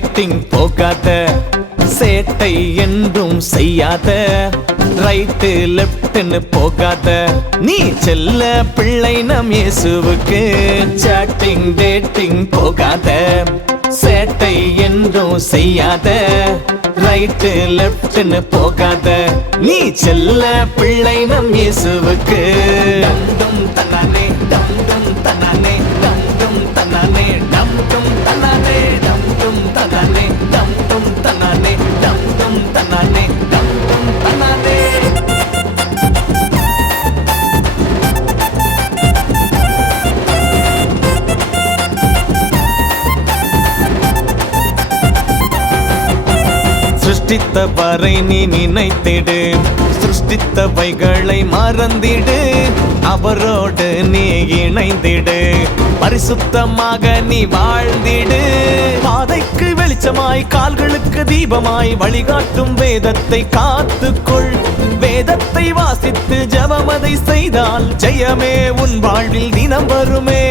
Dating போகாத, சேட்டை என்றும் செய்யாத, ரைட்டு லெப்ட்னு போகாத, நீ செல்ல பிள்ளை நம் இயேசுவுக்கு. சாட்டிங் டேட்டிங் போகாத, சேட்டை என்றும் செய்யாத, ரைட்டு லெப்ட்னு போகாத, நீ செல்ல பிள்ளை நம் இயேசுவுக்கு. டம் டும் தன்னானே, டம் டும் தன்னானே, டம் டும் தன்னானே, டம் டும் தன்னானே, டம் டும் தன்னானே, டம் டும் தன்னானே, டம் டும் தன்னானே, டம் டும் தன்னானே. சிருஷ்டித்தவரை நீ நினைத்திடு, சிருஷ்டித்தவைகளை மறந்திடு, அவரோடு நீ இணைந்திடு, பரிசுத்தமாக நீ வாழ்ந்திடு. பாதைக்கு வெளிச்சமாய், கால்களுக்கு தீபமாய் வழிகாட்டும் வேதத்தை காத்துக்கொள். வேதத்தை வாசித்து ஜெபமதை செய்தால் ஜெயமே உன் வாழ்வில் தினம் வருமே.